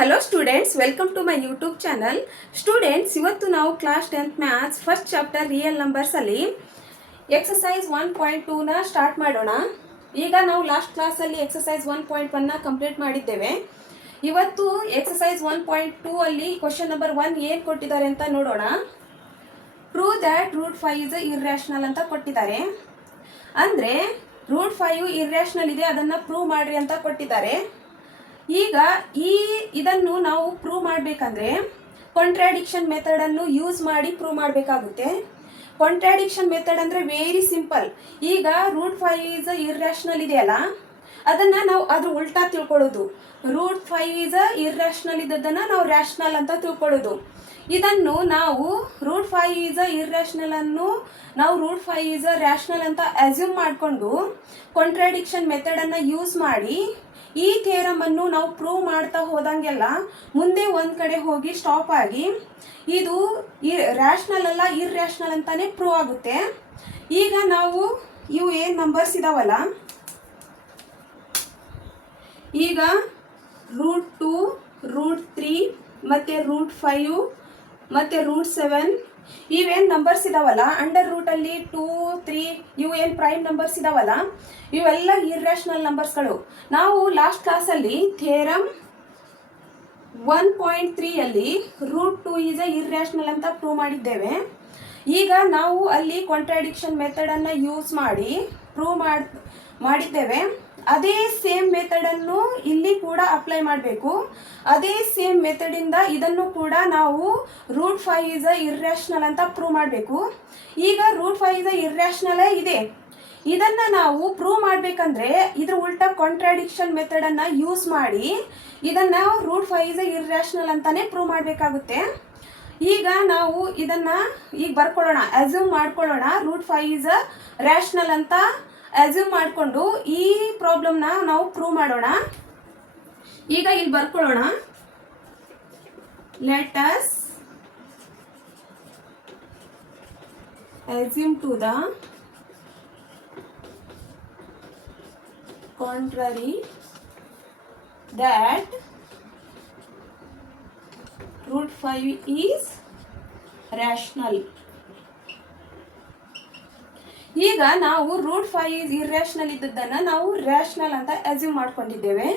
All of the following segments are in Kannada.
Hello students, welcome to my YouTube channel. Students, ಇವತ್ತು ನಾವು class 10th maths first chapter real ನಂಬರ್ಸಲ್ಲಿ ಎಕ್ಸಸೈಸ್ 1.2ನ ಸ್ಟಾರ್ಟ್ ಮಾಡೋಣ. ಈಗ ನಾವು ಲಾಸ್ಟ್ ಕ್ಲಾಸಲ್ಲಿ ಎಕ್ಸಸೈಸ್ 1.1ನ ಕಂಪ್ಲೀಟ್ ಮಾಡಿದ್ದೇವೆ. ಇವತ್ತು ಎಕ್ಸಸೈಸ್ 1.2 ಅಲ್ಲಿ ಕ್ವಶನ್ ನಂಬರ್ 1 ಏನು ಕೊಟ್ಟಿದ್ದಾರೆ ಅಂತ ನೋಡೋಣ. ಪ್ರೂವ್ ದ್ಯಾಟ್ √5 ಇಸ್ ಇರ್ರ್ಯಾಷನಲ್ ಅಂತ ಕೊಟ್ಟಿದ್ದಾರೆ. ಅಂದರೆ √5 ಇರ್ರ್ಯಾಷನಲ್ ಇದೆ, ಅದನ್ನು ಪ್ರೂವ್ ಮಾಡ್ರಿ ಅಂತ ಕೊಟ್ಟಿದ್ದಾರೆ. ಈಗ ಇದನ್ನು ನಾವು ಪ್ರೂವ್ ಮಾಡಬೇಕಂದ್ರೆ ಕಾಂಟ್ರಾಡಿಕ್ಷನ್ ಮೆಥಡನ್ನು ಯೂಸ್ ಮಾಡಿ ಪ್ರೂವ್ ಮಾಡಬೇಕಾಗುತ್ತೆ. ಕಾಂಟ್ರಾಡಿಕ್ಷನ್ ಮೆಥಡ್ ಅಂದರೆ ವೆರಿ ಸಿಂಪಲ್. ಈಗ √5 ಇಸ್ ಇರ್ರ್ಯಾಷನಲ್ ಇದೆಯಲ್ಲ, ಅದನ್ನು ನಾವು ಅದ್ರ ಉಲ್ಟಾ ತಿಳ್ಕೊಳ್ಳೋದು. √5 ಇಸ್ ಇರ್ರ್ಯಾಷನಲ್ ಇದ್ದದನ್ನು ನಾವು ರ್ಯಾಷನಲ್ ಅಂತ ತಿಳ್ಕೊಳ್ಳೋದು. ಇದನ್ನು ನಾವು √5 ಇಸ್ ಇರ್ರ್ಯಾಷನಲ್ ಅನ್ನು ನಾವು √5 ಇಸ್ ರ್ಯಾಷನಲ್ ಅಂತ ಅಸ್ಯೂಮ್ ಮಾಡಿಕೊಂಡು ಕಾಂಟ್ರಾಡಿಕ್ಷನ್ ಮೆಥಡನ್ನು ಯೂಸ್ ಮಾಡಿ ಈ ಥಿಯರಮ್ ಅನ್ನು ನಾವು ಪ್ರೂವ್ ಮಾಡ್ತಾ ಹೋದಂಗೆಲ್ಲ ಮುಂದೆ ಒಂದು ಕಡೆ ಹೋಗಿ ಸ್ಟಾಪ್ ಆಗಿ ಇದು ರ್ಯಾಷನಲ್ ಅಲ್ಲ ಇರ್ರ್ಯಾಷನಲ್ ಅಂತಾನೆ ಪ್ರೂವ್ ಆಗುತ್ತೆ. ಈಗ ನಾವು ಇವು ಏನು ನಂಬರ್ಸ್ ಇದಾವಲ್ಲ, ಈಗ √2, √3 ಮತ್ತು √5 ಮತ್ತು √7 ಇವೇನು ನಂಬರ್ಸ್ ಇದಾವಲ್ಲ, ಅಂಡರ್ ರೂಟಲ್ಲಿ 2, 3 ಇವು ಏನು ಪ್ರೈಮ್ ನಂಬರ್ಸ್ ಇದಾವಲ್ಲ, ಇವೆಲ್ಲ ಇರ್ರ್ಯಾಷನಲ್ ನಂಬರ್ಸ್ಗಳು. ನಾವು ಲಾಸ್ಟ್ ಕ್ಲಾಸಲ್ಲಿ ಥಿಯರಮ್ 1.3ಯಲ್ಲಿ √2 ಈಸ್ ಇರ್ರ್ಯಾಷನಲ್ ಅಂತ ಪ್ರೂವ್ ಮಾಡಿದ್ದೇವೆ. ಈಗ ನಾವು ಅಲ್ಲಿ ಕಾಂಟ್ರಾಡಿಕ್ಷನ್ ಮೆಥಡನ್ನು ಯೂಸ್ ಮಾಡಿ ಪ್ರೂವ್ ಮಾಡಿದ್ದೇವೆ. ಅದೇ ಸೇಮ್ ಮೆಥಡನ್ನು ಇಲ್ಲಿ ಕೂಡ ಅಪ್ಲೈ ಮಾಡಬೇಕು. ಅದೇ ಸೇಮ್ ಮೆಥಡಿಂದ ಇದನ್ನು ಕೂಡ ನಾವು √5 ಇಸ್ ಇರ್ರ್ಯಾಷನಲ್ ಅಂತ ಪ್ರೂವ್ ಮಾಡಬೇಕು. ಈಗ √5 ಇಸ್ ಇರ್ರ್ಯಾಷನಲೇ ಇದೆ, ಇದನ್ನು ನಾವು ಪ್ರೂವ್ ಮಾಡಬೇಕಂದ್ರೆ ಇದ್ರ ಉಲ್ಟಾ ಕಾಂಟ್ರಾಡಿಕ್ಷನ್ ಮೆಥಡನ್ನು ಯೂಸ್ ಮಾಡಿ ಇದನ್ನು √5 ಇಸ್ ಇರ್ರ್ಯಾಷನಲ್ ಅಂತಾನೆ ಪ್ರೂವ್ ಮಾಡಬೇಕಾಗುತ್ತೆ. ಈಗ ನಾವು ಇದನ್ನು ಈಗ ಬರ್ಕೊಳ್ಳೋಣ, ಅಸ್ಯೂಮ್ ಮಾಡ್ಕೊಳ್ಳೋಣ √5 ಇಸ್ ರ್ಯಾಷನಲ್ ಅಂತ ಅಸ್ಯೂಮ್ ಮಾಡಿಕೊಂಡು ಈ ಪ್ರಾಬ್ಲಮ್ನ ನಾವು ಪ್ರೂವ್ ಮಾಡೋಣ. ಈಗ ಇಲ್ಲಿ ಬರ್ಕೊಳ್ಳೋಣ, let us assume to the contrary that √5 is rational. ಈಗ ನಾವು √5 ಇಸ್ ಇರ್ರ್ಯಾಷನಲ್ ಇದ್ದದ್ದನ್ನು ನಾವು ರ್ಯಾಷನಲ್ ಅಂತ ಅಸ್ಯೂಮ್ ಮಾಡ್ಕೊಂಡಿದ್ದೇವೆ.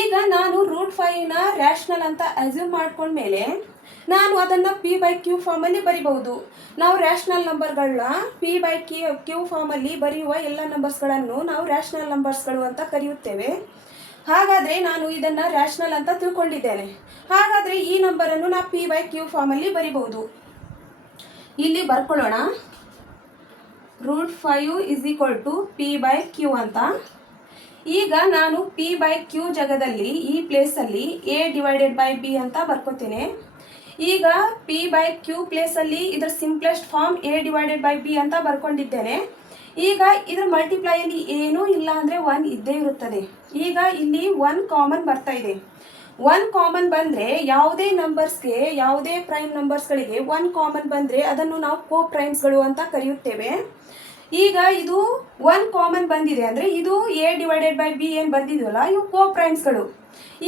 ಈಗ ನಾನು √5ನ ರ್ಯಾಷನಲ್ ಅಂತ ಅಸ್ಯೂಮ್ ಮಾಡ್ಕೊಂಡ್ಮೇಲೆ ನಾನು ಅದನ್ನು P/Q ಫಾರ್ಮಲ್ಲಿ ಬರಿಬಹುದು. ನಾವು ರ್ಯಾಷನಲ್ ನಂಬರ್ಗಳನ್ನ P/Q ಫಾರ್ಮಲ್ಲಿ ಬರೆಯುವ ಎಲ್ಲ ನಂಬರ್ಸ್ಗಳನ್ನು ನಾವು ರ್ಯಾಷನಲ್ ನಂಬರ್ಸ್ಗಳು ಅಂತ ಕರೆಯುತ್ತೇವೆ. ಹಾಗಾದರೆ ನಾನು ಇದನ್ನು ರ್ಯಾಷನಲ್ ಅಂತ ತಿಳ್ಕೊಂಡಿದ್ದೇನೆ. ಹಾಗಾದರೆ ಈ ನಂಬರನ್ನು ನಾವು P/Q ಫಾರ್ಮಲ್ಲಿ ಬರಿಬಹುದು. ಇಲ್ಲಿ ಬರ್ಕೊಳ್ಳೋಣ, √5 ಇಸ್ ಈಕ್ವಲ್ ಟು P/Q ಅಂತ. ಈಗ ನಾನು P/Q ಜಾಗದಲ್ಲಿ ಈ ಪ್ಲೇಸಲ್ಲಿ A/B ಅಂತ ಬರ್ಕೋತೀನಿ. ಈಗ P/Q ಪ್ಲೇಸಲ್ಲಿ ಇದರ ಸಿಂಪ್ಲೆಸ್ಟ್ ಫಾರ್ಮ್ A/B ಅಂತ ಬರ್ಕೊಂಡಿದ್ದೇನೆ. ಈಗ ಇದರ ಮಲ್ಟಿಪ್ಲೈಯಲ್ಲಿ ಏನೂ ಇಲ್ಲ ಅಂದರೆ 1 ಇದ್ದೇ ಇರುತ್ತದೆ. ಈಗ ಇಲ್ಲಿ 1 ಕಾಮನ್ ಬರ್ತಾ ಇದೆ. 1 ಕಾಮನ್ ಬಂದರೆ ಯಾವುದೇ ನಂಬರ್ಸ್ಗೆ, ಯಾವುದೇ ಪ್ರೈಮ್ ನಂಬರ್ಸ್ಗಳಿಗೆ 1 ಕಾಮನ್ ಬಂದರೆ ಅದನ್ನು ನಾವು ಕೋ ಪ್ರೈಮ್ಸ್ಗಳು ಅಂತ ಕರೆಯುತ್ತೇವೆ. ಈಗ ಇದು 1 ಕಾಮನ್ ಬಂದಿದೆ ಅಂದರೆ ಇದು A/B ಏನು ಬರ್ದಿದ್ವಲ್ಲ, ಇವು ಕೋ ಪ್ರೈಮ್ಸ್ಗಳು.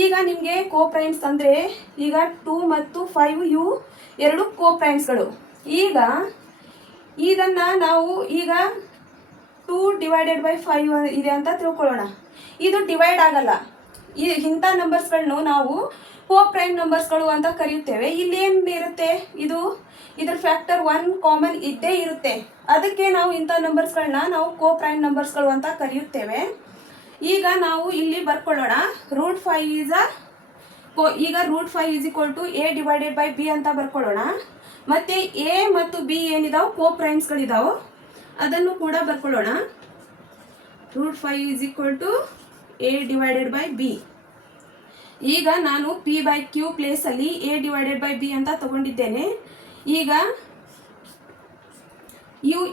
ಈಗ ನಿಮಗೆ ಕೋ ಪ್ರೈಮ್ಸ್ ಅಂದರೆ ಈಗ 2 ಮತ್ತು 5 ಇವು 2 ಕೋ ಪ್ರೈಮ್ಸ್ಗಳು. ಈಗ ಇದನ್ನು ನಾವು ಈಗ 2/5 ಇದೆ ಅಂತ ತಿಳ್ಕೊಳ್ಳೋಣ. ಇದು ಡಿವೈಡ್ ಆಗಲ್ಲ. ಇಂಥ ನಂಬರ್ಸ್ಗಳನ್ನು ನಾವು ಕೋ ಪ್ರೈಮ್ ನಂಬರ್ಸ್ಗಳು ಅಂತ ಕರೆಯುತ್ತೇವೆ. ಇಲ್ಲೇನು ಇರುತ್ತೆ, ಇದ್ರ ಫ್ಯಾಕ್ಟರ್ 1 ಕಾಮನ್ ಇದ್ದೇ ಇರುತ್ತೆ. ಅದಕ್ಕೆ ನಾವು ಇಂಥ ನಂಬರ್ಸ್ಗಳನ್ನ ನಾವು ಕೋ ಪ್ರೈಮ್ ನಂಬರ್ಸ್ಗಳು ಅಂತ ಕರೆಯುತ್ತೇವೆ. ಈಗ ನಾವು ಇಲ್ಲಿ ಬರ್ಕೊಳ್ಳೋಣ, √5 ಈಗ √5 ಇಸ್ ಈಕ್ವಲ್ ಟು A/B ಅಂತ ಬರ್ಕೊಳ್ಳೋಣ. ಮತ್ತು A ಮತ್ತು B ಏನಿದಾವೆ ಕೋ ಪ್ರೈಮ್ಸ್ಗಳಿದಾವೆ, ಅದನ್ನು ಕೂಡ ಬರ್ಕೊಳ್ಳೋಣ. √5 ಇಸ್ ಈಕ್ವಲ್ ಟು A/B. ಈಗ ನಾನು P/Q ಪ್ಲೇಸಲ್ಲಿ A/B ಅಂತ ತಗೊಂಡಿದ್ದೇನೆ. ಈಗ ಇವು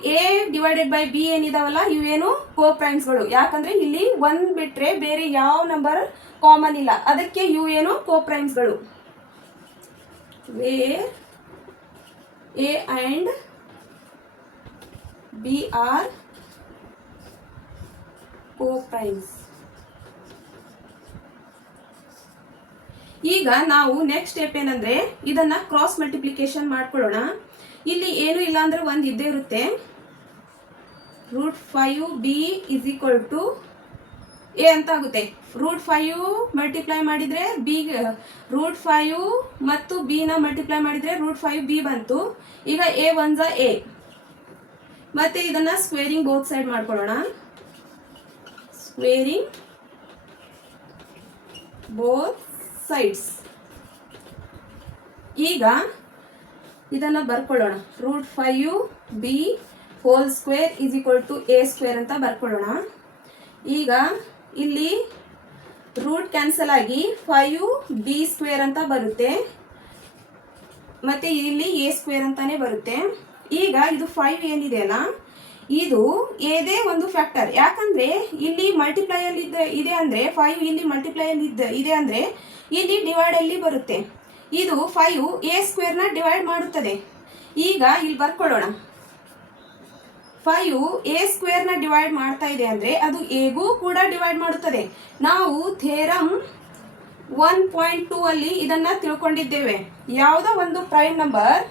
A/B ಏನಿದಾವಲ್ಲ ಇವೇನು ಕೋ ಪ್ರೈಮ್ಸ್ಗಳು. ಯಾಕಂದರೆ ಇಲ್ಲಿ 1 ಬಿಟ್ಟರೆ ಬೇರೆ ಯಾವ ನಂಬರ್ ಕಾಮನ್ ಇಲ್ಲ, ಅದಕ್ಕೆ ಇವು ಏನು ಕೋ ಪ್ರೈಮ್ಸ್ಗಳು. Where A and B are coprimes. ಈಗ ನಾವು ನೆಕ್ಸ್ಟ್ ಸ್ಟೆಪ್ ಏನಂದ್ರೆ ಇದನ್ನ ಕ್ರಾಸ್ ಮಲ್ಟಿಪ್ಲಿಕೇಶನ್ ಮಾಡ್ಕೊಳ್ಳೋಣ. ಇಲ್ಲಿ ಏನು ಇಲ್ಲ ಅಂದ್ರೆ ಒಂದು ಇದ್ದೇ ಇರುತ್ತೆ. √5b = a ಅಂತ ಆಗುತ್ತೆ. √5 ಮಲ್ಟಿಪ್ಲೈ ಮಾಡಿದ್ರೆ b, √5 ಮತ್ತು b ನ ಮಲ್ಟಿಪ್ಲೈ ಮಾಡಿದ್ರೆ √5b ಬಂತು. ಈಗ a × a, ಮತ್ತೆ ಇದನ್ನ ಸ್ಕ್ವೇರಿಂಗ್ ಬೋತ್ ಸೈಡ್ ಮಾಡ್ಕೊಳ್ಳೋಣ. Squaring both sides. ಈಗ ಇದನ್ನ ಬರ್ಕೊಳ್ಳೋಣ. √5b² = a² ಅಂತ ಬರ್ಕೊಳ್ಳೋಣ. ಈಗ ಇಲ್ಲಿ ರೂಟ್ ಕ್ಯಾನ್ಸಲ್ ಆಗಿ 5b² ಅಂತ ಬರುತ್ತೆ, ಮತ್ತೆ ಇಲ್ಲಿ a² ಅಂತಾನೆ ಬರುತ್ತೆ. ಈಗ ಇದು 5 ಏನಿದೆ ಅಲ್ಲ, ಇದು ಏದೇ ಒಂದು ಫ್ಯಾಕ್ಟರ್. ಯಾಕಂದ್ರೆ ಇಲ್ಲಿ ಮಲ್ಟಿಪ್ಲೈ ಅಲ್ಲಿ ಇದೆ ಅಂದ್ರೆ 5 ಇಲ್ಲಿ ಮಲ್ಟಿಪ್ಲೈ ಅಲ್ಲಿ ಇದೆ ಅಂದ್ರೆ ಇಲ್ಲಿ ಡಿವೈಡ್ ಅಲ್ಲಿ ಬರುತ್ತೆ. ಇದು 5 a² ನ ಡಿವೈಡ್ ಮಾಡುತ್ತದೆ. ಈಗ ಇಲ್ಲಿ ಬರ್ಕೊಳ್ಳೋಣ. 5 a² ನ ಡಿವೈಡ್ ಮಾಡ್ತಾ ಇದೆ ಅಂದ್ರೆ ಅದು ಎಗೂ ಕೂಡ ಡಿವೈಡ್ ಮಾಡುತ್ತದೆ. ನಾವು ಥಿಯರಮ್ 1.2 ಅಲ್ಲಿ ಇದನ್ನ ತಿಳ್ಕೊಂಡಿದ್ದೇವೆ. ಯಾವುದೋ ಒಂದು ಪ್ರೈಮ್ ನಂಬರ್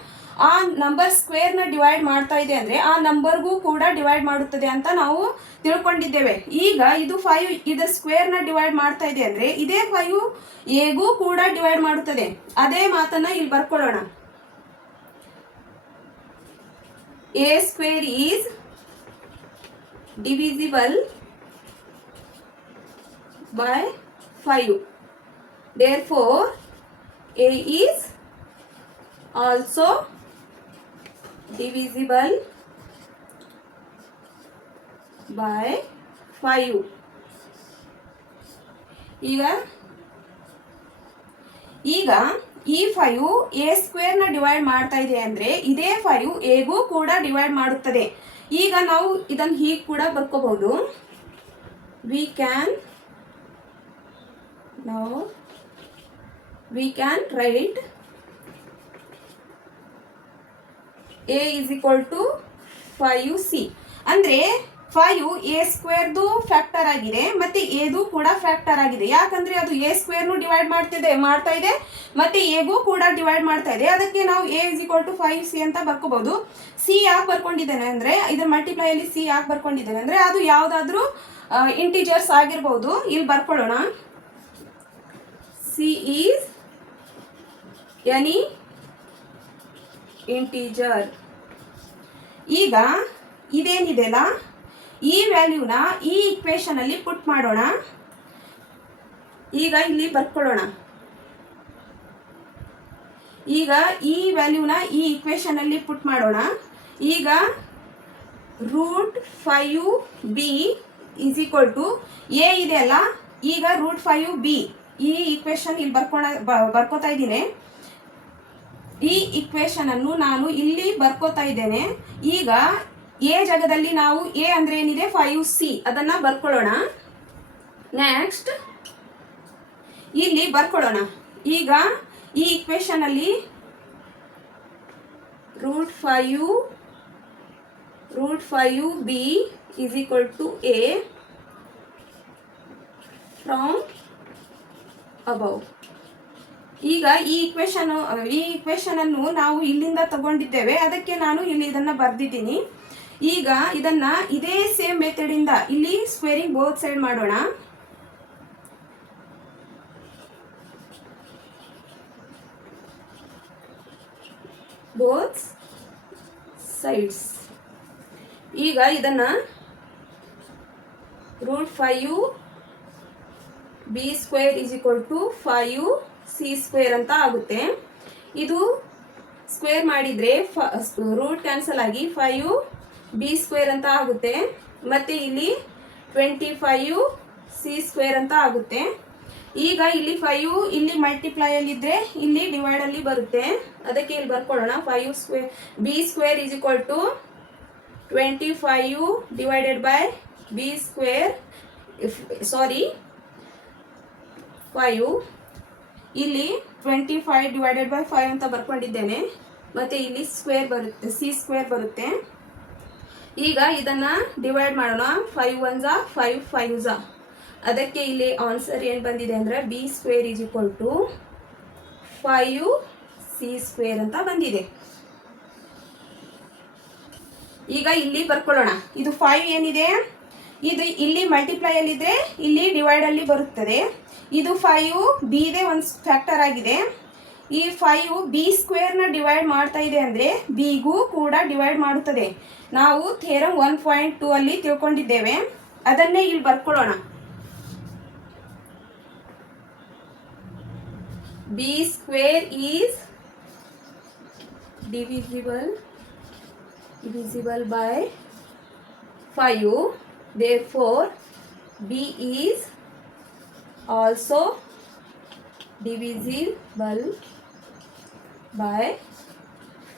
ಆ ನಂಬರ್ ಸ್ಕ್ವೇರ್ ನ ಡಿವೈಡ್ ಮಾಡ್ತಾ ಇದೆ ಅಂದ್ರೆ ಆ ನಂಬರ್ಗೂ ಕೂಡ ಡಿವೈಡ್ ಮಾಡುತ್ತದೆ ಅಂತ ನಾವು ತಿಳ್ಕೊಂಡಿದ್ದೇವೆ. ಈಗ ಇದು 5 ಇದರ ಸ್ಕ್ವೇರ್ ನ ಡಿವೈಡ್ ಮಾಡ್ತಾ ಇದೆ ಅಂದ್ರೆ ಇದೇ 5 ಎಗೂ ಕೂಡ ಡಿವೈಡ್ ಮಾಡುತ್ತದೆ. ಅದೇ ಮಾತನ್ನ ಇಲ್ಲಿ ಬರ್ಕೊಳ್ಳೋಣ. a² is divisible by 5. Therefore, a is also divisible by 5. ಈಗ ಈ 5 a² ನ ಡಿವೈಡ್ ಮಾಡ್ತಾ ಇದೆ ಅಂದ್ರೆ ಇದೇ 5 ಎಗೂ ಕೂಡ ಡಿವೈಡ್ ಮಾಡುತ್ತದೆ. ಈಗ ನಾವು ಇದನ್ನು ಹೀಗೆ ಕೂಡ ಬರ್ಕೋಬಹುದು. we can write a = 5c. ಅಂದ್ರೆ 5 a² ಫ್ಯಾಕ್ಟರ್ ಆಗಿದೆ ಮತ್ತೆ ಎದು ಕೂಡ ಫ್ಯಾಕ್ಟರ್ ಆಗಿದೆ. ಯಾಕಂದ್ರೆ ಅದು a² ಡಿವೈಡ್ ಮಾಡ್ತಾ ಇದೆ ಮತ್ತೆ ಎಗೂ ಕೂಡ ಡಿವೈಡ್ ಮಾಡ್ತಾ ಇದೆ. ಅದಕ್ಕೆ ನಾವು a = 5c ಅಂತ ಬರ್ಕೋಬಹುದು. ಸಿ ಯಾಕೆ ಬರ್ಕೊಂಡಿದ್ದೇನೆ ಅಂದ್ರೆ ಇದರ ಮಲ್ಟಿಪ್ಲೈ ಅಲ್ಲಿ ಸಿ ಯಾಕೆ ಬರ್ಕೊಂಡಿದ್ದೇನೆ ಅಂದ್ರೆ ಅದು ಯಾವ್ದಾದ್ರು ಇಂಟಿಜರ್ಸ್ ಆಗಿರ್ಬಹುದು. ಇಲ್ಲಿ ಬರ್ಕೊಳ್ಳೋಣ. C is any integer. ಈಗ ಇದೇನಿದೆಲ್ಲ ಈ ವ್ಯಾಲ್ಯೂನ ಈ ಇಕ್ವೇಶನ್ ಅಲ್ಲಿ ಪುಟ್ ಮಾಡೋಣ. ಈಗ ಇಲ್ಲಿ ಬರ್ಕೊಳ್ಳೋಣ. ಈಗ ಈ ವ್ಯಾಲ್ಯೂನ ಈ ಇಕ್ವೇಶನ್ ಅಲ್ಲಿ ಪುಟ್ ಮಾಡೋಣ. ಈಗ √5b = a ಇದೆ ಅಲ್ಲ, ಈಗ √5b ಈ ಇಕ್ವೇಶನ್ ಇಲ್ಲಿ ಬರ್ಕೋತಾ ಇದ್ದೀನಿ. ಈ ಇಕ್ವೇಶನ್ ಅನ್ನು ನಾನು ಇಲ್ಲಿ ಬರ್ಕೋತಾ ಇದ್ದೇನೆ. ಈಗ ಎ ಜಾಗದಲ್ಲಿ ನಾವು ಎ ಅಂದ್ರೆ ಏನಿದೆ 5c ಅದನ್ನ ಬರ್ಕೊಳ್ಳೋಣ. ನೆಕ್ಸ್ಟ್ ಇಲ್ಲಿ ಬರ್ಕೊಳ್ಳೋಣ. ಈಗ ಈ ಇಕ್ವೇಶನ್ ಅಲ್ಲಿ √5b = a ಫ್ರಮ್ ಅಬೌವ್. ಈಗ ಈ ಇಕ್ವೇಶನ್ ಅನ್ನು ನಾವು ಇಲ್ಲಿಂದ ತಗೊಂಡಿದ್ದೇವೆ, ಅದಕ್ಕೆ ನಾನು ಇಲ್ಲಿ ಇದನ್ನ ಬರ್ದಿದ್ದೀನಿ. ಈಗ ಇದನ್ನ ಇದೇ ಸೇಮ್ ಮೆಥಡ್ ಇಂದ ಇಲ್ಲಿ ಸ್ಕ್ವೇರಿಂಗ್ ಬೋತ್ ಸೈಡ್ ಮಾಡೋಣ. Both sides. ಈಗ ಇದನ್ನ √5b² = 5c² ಅಂತ ಆಗುತ್ತೆ. ಇದು ಸ್ಕ್ವೇರ್ ಮಾಡಿದ್ರೆ ರೂಟ್ ಕ್ಯಾನ್ಸಲ್ ಆಗಿ 5b² ಅಂತ ಆಗುತ್ತೆ. ಮತ್ತೆ ಇಲ್ಲಿ 25c² ಅಂತ ಆಗುತ್ತೆ. ಈಗ ಇಲ್ಲಿ 5 ಇಲ್ಲಿ ಮಲ್ಟಿಪ್ಲೈ ಅಲ್ಲಿ ಇದ್ರೆ ಇಲ್ಲಿ ಡಿವೈಡ್ ಅಲ್ಲಿ ಬರುತ್ತೆ. ಅದಕ್ಕೆ ಇಲ್ಲಿ ಬರ್ಕೊಳ್ಳೋಣ. 5b² = 25 divided by b², 5 ಇಲ್ಲಿ 25 divided by 5 ಅಂತ ಬರ್ಕೊಂಡಿದ್ದೇನೆ. ಮತ್ತೆ ಇಲ್ಲಿ ಸ್ಕ್ವೇರ್ ಬರುತ್ತೆ, c² ಬರುತ್ತೆ. ಈಗ ಇದನ್ನ ಡಿವೈಡ್ ಮಾಡೋಣ. 5 1s 5 5s. ಅದಕ್ಕೆ ಇಲ್ಲಿ ಆನ್ಸರ್ ಏನು ಬಂದಿದೆ ಅಂದ್ರೆ b² = 5c² ಅಂತ ಬಂದಿದೆ. ಈಗ ಇಲ್ಲಿ ಬರ್ಕೊಳ್ಳೋಣ. ಇದು 5 ಏನಿದೆ ಇದು ಇಲ್ಲಿ ಮಲ್ಟಿಪ್ಲೈಯಲ್ಲಿದ್ದರೆ ಇಲ್ಲಿ ಡಿವೈಡಲ್ಲಿ ಬರುತ್ತದೆ. ಇದು 5 ಬಿದೇ ಒಂದು ಫ್ಯಾಕ್ಟರ್ ಆಗಿದೆ. ಈ 5 b² ಡಿವೈಡ್ ಮಾಡ್ತಾ ಇದೆ ಅಂದರೆ ಬಿಗೂ ಕೂಡ ಡಿವೈಡ್ ಮಾಡುತ್ತದೆ. ನಾವು ಥಿಯರಮ್ 1.2 ಅಲ್ಲಿ ತಿಳ್ಕೊಂಡಿದ್ದೇವೆ, ಅದನ್ನೇ ಇಲ್ಲಿ ಬರ್ಕೊಳ್ಳೋಣ. b² is divisible by 5, therefore b is also divisible by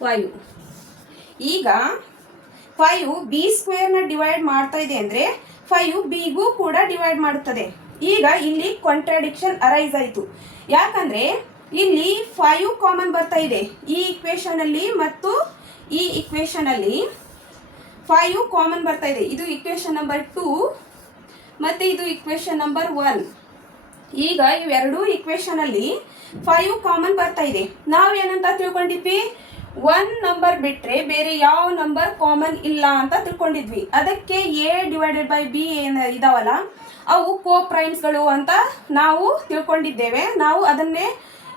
5. ಈಗ 5 b² ಡಿವೈಡ್ ಮಾಡ್ತಾ ಇದೆ ಅಂದರೆ 5 ಬಿಗೂ ಕೂಡ ಡಿವೈಡ್ ಮಾಡುತ್ತದೆ. ಈಗ ಇಲ್ಲಿ ಕಾಂಟ್ರಾಡಿಕ್ಷನ್ ಅರೈಸ್ ಆಯಿತು. ಯಾಕಂದರೆ ಇಲ್ಲಿ 5 ಕಾಮನ್ ಬರ್ತಾ ಇದೆ ಈ ಇಕ್ವೇಷನಲ್ಲಿ ಮತ್ತು ಈ ಇಕ್ವೇಷನಲ್ಲಿ 5 ಕಾಮನ್ ಬರ್ತಾ ಇದೆ. ಇದು ಇಕ್ವೇಷನ್ ನಂಬರ್ 2 ಮತ್ತು ಇದು ಇಕ್ವೇಷನ್ ನಂಬರ್ 1. ಈಗ ಇವೆರಡೂ ಇಕ್ವೇಷನಲ್ಲಿ 5 ಕಾಮನ್ ಬರ್ತಾ ಇದೆ. ನಾವು ಏನಂತ ತಿಳ್ಕೊಂಡಿದ್ವಿ, 1 ನಂಬರ್ ಬಿಟ್ಟರೆ ಬೇರೆ ಯಾವ ನಂಬರ್ ಕಾಮನ್ ಇಲ್ಲ ಅಂತ ತಿಳ್ಕೊಂಡಿದ್ವಿ. ಅದಕ್ಕೆ a/b ಏನು ಇದಾವಲ್ಲ ಅವು ಕೋ ಪ್ರೈಮ್ಸ್ಗಳು ಅಂತ ನಾವು ತಿಳ್ಕೊಂಡಿದ್ದೇವೆ. ನಾವು ಅದನ್ನೇ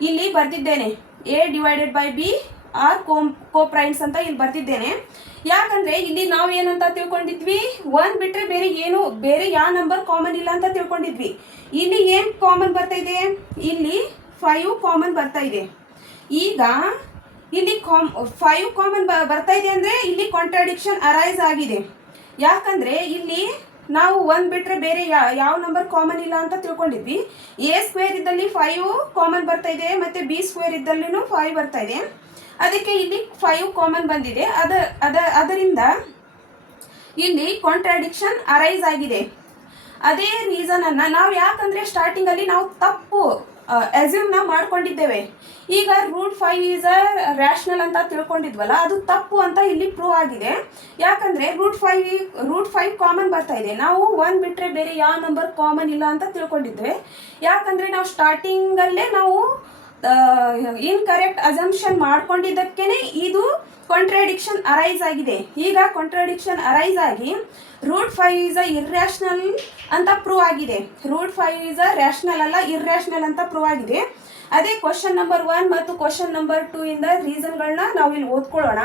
ಇಲ್ಲಿ ಬರ್ದಿದ್ದೇನೆ, a/b ಆರ್ ಕೋ ಪ್ರೈಮ್ಸ್ ಅಂತ ಇಲ್ಲಿ ಬರ್ತಿದ್ದೇನೆ. ಯಾಕಂದ್ರೆ ಇಲ್ಲಿ ನಾವು ಏನಂತ ತಿಳ್ಕೊಂಡಿದ್ವಿ, 1 ಬಿಟ್ಟರೆ ಬೇರೆ ಯಾವ ನಂಬರ್ ಕಾಮನ್ ಇಲ್ಲ ಅಂತ ತಿಳ್ಕೊಂಡಿದ್ವಿ. ಇಲ್ಲಿ ಏನು ಕಾಮನ್ ಬರ್ತಾ ಇದೆ, ಇಲ್ಲಿ 5 ಕಾಮನ್ ಬರ್ತಾ ಇದೆ. ಈಗ ಇಲ್ಲಿ 5 ಕಾಮನ್ ಬರ್ತಾ ಇದೆ ಅಂದರೆ ಇಲ್ಲಿ ಕಾಂಟ್ರಾಡಿಕ್ಷನ್ ಅರೈಸ್ ಆಗಿದೆ. ಯಾಕಂದ್ರೆ ಇಲ್ಲಿ ನಾವು 1 ಬಿಟ್ಟರೆ ಬೇರೆ ಯಾವ ನಂಬರ್ ಕಾಮನ್ ಇಲ್ಲ ಅಂತ ತಿಳ್ಕೊಂಡಿದ್ವಿ. a² ಇದ್ದಲ್ಲಿ 5 ಕಾಮನ್ ಬರ್ತಾ ಇದೆ ಮತ್ತು b² ಇದ್ದಲ್ಲಿನೂ 5 ಬರ್ತಾ ಇದೆ. ಅದಕ್ಕೆ ಇಲ್ಲಿ 5 ಕಾಮನ್ ಬಂದಿದೆ. ಅದರಿಂದ ಇಲ್ಲಿ ಕಾಂಟ್ರಾಡಿಕ್ಷನ್ ಅರೈಸ್ ಆಗಿದೆ. ಅದೇ ರೀಸನನ್ನು ನಾವು ಯಾಕಂದರೆ ಸ್ಟಾರ್ಟಿಂಗಲ್ಲಿ ನಾವು ತಪ್ಪು ಅಸ್ಯೂಮ್ನ ಮಾಡ್ಕೊಂಡಿದ್ದೇವೆ. ಈಗ √5 ಈಸ್ ಅ ರ್ಯಾಷನಲ್ ಅಂತ ತಿಳ್ಕೊಂಡಿದ್ವಲ್ಲ, ಅದು ತಪ್ಪು ಅಂತ ಇಲ್ಲಿ ಪ್ರೂವ್ ಆಗಿದೆ. ಯಾಕಂದರೆ √5 ಕಾಮನ್ ಬರ್ತಾ ಇದೆ. ನಾವು 1 ಬಿಟ್ಟರೆ ಬೇರೆ ಯಾವ ನಂಬರ್ ಕಾಮನ್ ಇಲ್ಲ ಅಂತ ತಿಳ್ಕೊಂಡಿದ್ವಿ. ಯಾಕಂದರೆ ನಾವು ಸ್ಟಾರ್ಟಿಂಗಲ್ಲೇ ನಾವು ಇನ್ಕರೆಕ್ಟ್ ಅಸಂಪ್ಷನ್ ಮಾಡ್ಕೊಂಡಿದ್ದಕ್ಕೇನೆ ಇದು ಕಾಂಟ್ರಾಡಿಕ್ಷನ್ ಅರೈಸ್ ಆಗಿದೆ. ಈಗ ಕಾಂಟ್ರಾಡಿಕ್ಷನ್ ಅರೈಸ್ ಆಗಿ √5 ಈಸ್ ಅ ಇರ್ರ್ಯಾಷನಲ್ ಅಂತ ಪ್ರೂವ್ ಆಗಿದೆ. √5 ಈಸ್ ಅ ರ್ಯಾಷನಲ್ ಅಲ್ಲ, ಇರ್ರ್ಯಾಷನಲ್ ಅಂತ ಪ್ರೂವ್ ಆಗಿದೆ. ಅದೇ ಕ್ವಶನ್ ನಂಬರ್ 1 ಮತ್ತು ಕ್ವಶನ್ ನಂಬರ್ 2 ಇಂದ ರೀಸನ್ಗಳನ್ನ ನಾವು ಇಲ್ಲಿ ಓದ್ಕೊಳ್ಳೋಣ.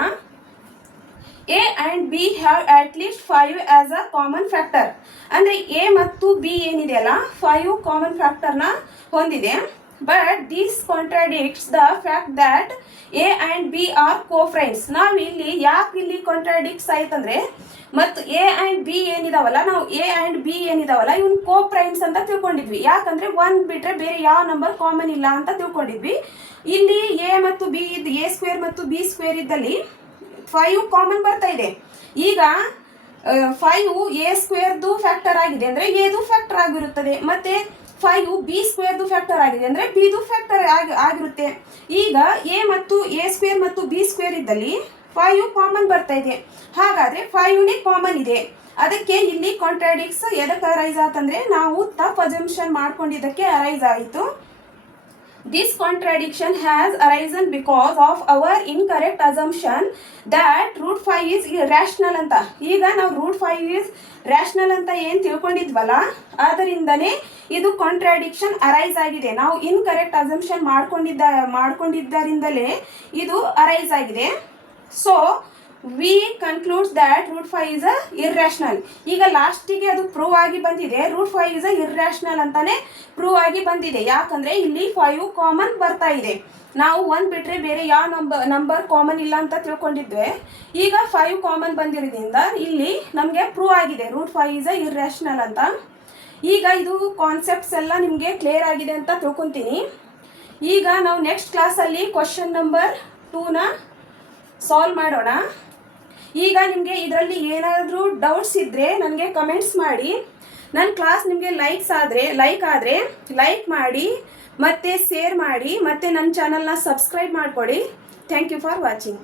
a and b have at least 5 as a common factor. ಅಂದರೆ a ಮತ್ತು b ಏನಿದೆಯಲ್ಲ 5 ಕಾಮನ್ ಫ್ಯಾಕ್ಟರ್ನ ಹೊಂದಿದೆ. But this contradicts the fact that a and b are co-frames. ನಾವು ಇಲ್ಲಿ ಯಾಕೆ ಇಲ್ಲಿ ಕಾಂಟ್ರಾಡಿಕ್ಟ್ಸ್ ಆಯ್ತಂದ್ರೆ, ಮತ್ತು a and b ಏನಿದಾವಲ್ಲ, ನಾವು a and b ಏನಿದಾವಲ್ಲ ಇವನ್ ಕೋ ಪ್ರೈಮ್ಸ್ ಅಂತ ತಿಳ್ಕೊಂಡಿದ್ವಿ. ಯಾಕಂದ್ರೆ 1 ಬಿಟ್ರೆ ಬೇರೆ ಯಾವ ನಂಬರ್ ಕಾಮನ್ ಇಲ್ಲ ಅಂತ ತಿಳ್ಕೊಂಡಿದ್ವಿ. ಇಲ್ಲಿ a ಮತ್ತು b a² ಮತ್ತು b² ಇದ್ದಲ್ಲಿ 5 ಕಾಮನ್ ಬರ್ತಾ ಇದೆ. ಈಗ 5 a² ಫ್ಯಾಕ್ಟರ್ ಆಗಿದೆ ಅಂದ್ರೆ a ಫ್ಯಾಕ್ಟರ್ ಆಗಿರುತ್ತದೆ, ಮತ್ತೆ 5 b² ಫ್ಯಾಕ್ಟರ್ ಆಗಿದೆ ಅಂದರೆ b ಫ್ಯಾಕ್ಟರ್ ಆಗಿರುತ್ತೆ. ಈಗ a ಮತ್ತು a² ಮತ್ತು b² ಇದ್ದಲ್ಲಿ 5 ಕಾಮನ್ ಬರ್ತಾ ಇದೆ. ಹಾಗಾದರೆ 5ನೇ ಕಾಮನ್ ಇದೆ. ಅದಕ್ಕೆ ಇಲ್ಲಿ ಕಾಂಟ್ರಾಡಿಕ್ಟ್ಸ್ ಎದಕ್ಕೆ ಅರೈಸ್ ಆತಂದರೆ ನಾವು ತಪ್ಪು ಅಸಂಪ್ಷನ್ ಮಾಡ್ಕೊಂಡಿದ್ದಕ್ಕೆ ಅರೈಸ್ ಆಯಿತು. This contradiction has arisen because of our incorrect assumption that √5 is irrational ಅಂತ. ಈಗ ನಾವು √5 is rational ಅಂತ ಏನು ತಿಳ್ಕೊಂಡಿದ್ವಲ್ಲ, ಆದ್ದರಿಂದನೇ ಇದು ಕಾಂಟ್ರಾಡಿಕ್ಷನ್ ಅರೈಸ್ ಆಗಿದೆ. ನಾವು ಇನ್ಕರೆಕ್ಟ್ ಅಸಂಪ್ಷನ್ ಮಾಡ್ಕೊಂಡಿದ್ದರಿಂದಲೇ ಇದು ಅರೈಸ್ ಆಗಿದೆ. So we concludes that √5 is a irrational. ಈಗ ಲಾಸ್ಟಿಗೆ ಅದು ಪ್ರೂವ್ ಆಗಿ ಬಂದಿದೆ, √5 is a irrational ಅಂತಾನೆ ಪ್ರೂವ್ ಆಗಿ ಬಂದಿದೆ. ಯಾಕಂದ್ರೆ ಇಲ್ಲಿ 5 ಕಾಮನ್ ಬರ್ತಾ ಇದೆ. ನಾವು 1 ಬಿಟ್ರೆ ಬೇರೆ ಯಾವ ನಂಬರ್ ಕಾಮನ್ ಇಲ್ಲ ಅಂತ ತಿಳ್ಕೊಂಡಿದ್ವಿ. ಈಗ 5 ಕಾಮನ್ ಬಂದಿರೋದ್ರಿಂದ ಇಲ್ಲಿ ನಮಗೆ ಪ್ರೂವ್ ಆಗಿದೆ √5 is a irrational ಅಂತ. ಈಗ ಇದು ಕಾನ್ಸೆಪ್ಟ್ಸ್ ಎಲ್ಲ ನಿಮಗೆ ಕ್ಲಿಯರ್ ಆಗಿದೆ ಅಂತ ತಿಳ್ಕೊತೀನಿ. ಈಗ ನಾವು ನೆಕ್ಸ್ಟ್ ಕ್ಲಾಸಲ್ಲಿ ಕ್ವಶನ್ ನಂಬರ್ 2ನ ಸಾಲ್ವ್ ಮಾಡೋಣ. ಈಗ ನಿಮಗೆ ಇದರಲ್ಲಿ ಏನಾದರೂ ಡೌಟ್ಸ್ ಇದ್ದರೆ ನನಗೆ ಕಮೆಂಟ್ಸ್ ಮಾಡಿ. ನನ್ನ ಕ್ಲಾಸ್ ನಿಮಗೆ ಲೈಕ್ ಆದರೆ ಲೈಕ್ ಮಾಡಿ, ಮತ್ತು ಶೇರ್ ಮಾಡಿ, ಮತ್ತು ನನ್ನ ಚಾನಲ್ನ ಸಬ್ಸ್ಕ್ರೈಬ್ ಮಾಡಿಕೊಡಿ. Thank you for watching.